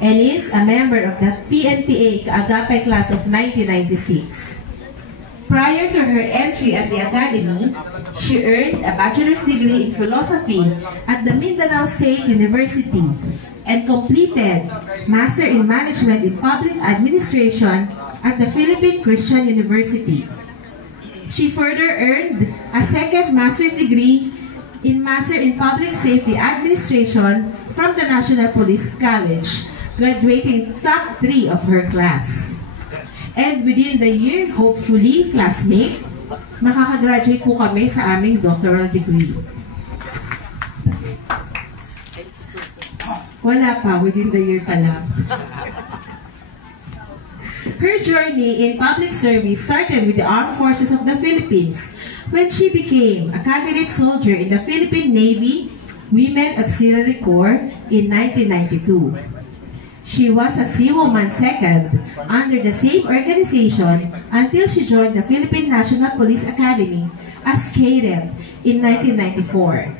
and is a member of the PNPA Agape class of 1996. Prior to her entry at the Academy, she earned a bachelor's degree in philosophy at the Mindanao State University and completed Master in Management in Public Administration at the Philippine Christian University. She further earned a second master's degree in Master in Public Safety Administration from the National Police College, graduating top 3 of her class. And within the year, hopefully, classmate, makakagraduate po kami sa aming doctoral degree. Wala pa, within the year pa lang. Her journey in public service started with the Armed Forces of the Philippines when she became a candidate soldier in the Philippine Navy Women Auxiliary Corps in 1992. She was a seawoman second under the same organization until she joined the Philippine National Police Academy as cadet in 1994.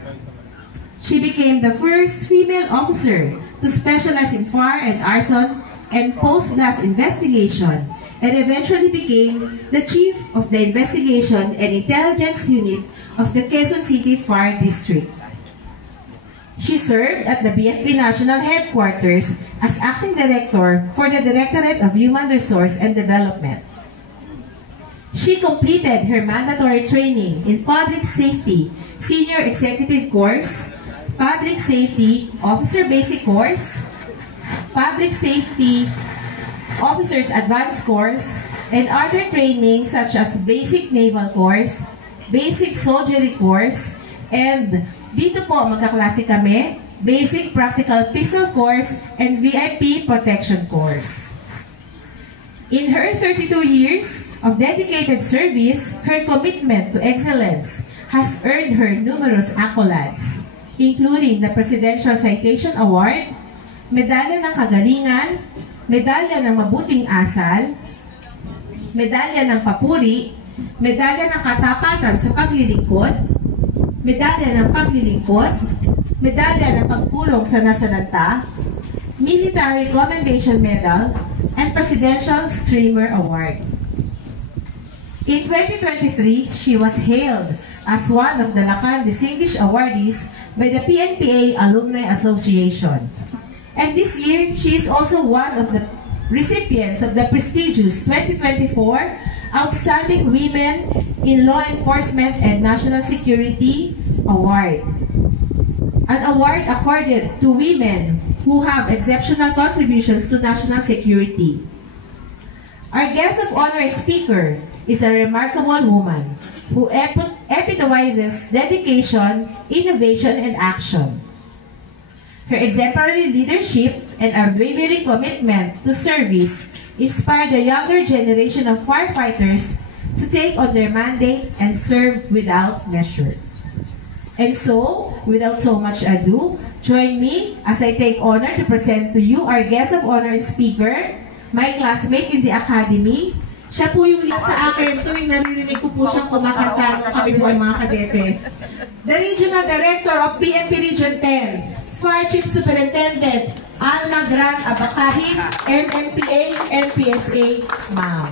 She became the first female officer to specialize in fire and arson and post-blast investigation, and eventually became the chief of the investigation and intelligence unit of the Quezon City Fire District. She served at the BFP National Headquarters as Acting Director for the Directorate of Human Resource and Development. She completed her mandatory training in Public Safety Senior Executive Course, Public Safety Officer Basic Course, Public Safety Officers Advanced Course, and other trainings such as Basic Naval Course, Basic Soldiery Course, and dito po magkaklase kami, Basic Practical Pistol Course and VIP Protection Course. In her 32 years of dedicated service, her commitment to excellence has earned her numerous accolades, including the Presidential Citation Award, Medalya ng Kagalingan, Medalya ng Mabuting Asal, Medalya ng Papuri, Medalya ng Katapatan sa Paglilingkod, Medalya ng Paglilingkod, Medalya ng Pagtulong sa Nasalanta, Military Commendation Medal, and Presidential Streamer Award. In 2023, she was hailed as one of the Lacan Distinguished Awardees by the PNPA Alumni Association. And this year, she is also one of the recipients of the prestigious 2024 Outstanding Women in Law Enforcement and National Security Award. An award accorded to women who have exceptional contributions to national security. Our guest of honor speaker is a remarkable woman who epitomizes dedication, innovation, and action. Her exemplary leadership and unwavering commitment to service inspire the younger generation of firefighters to take on their mandate and serve without measure. And so, without so much ado, join me as I take honor to present to you our guest of honor and speaker, my classmate in the Academy. Siya po yung isa sa akin tuwing naririnig ko po siyang kumakanta ng kami po ay mga kadete. The Regional Director of PNP Region 10, Fire Chief Superintendent Alma Gran Abacahim, MMPA, MPSA, Ma'am.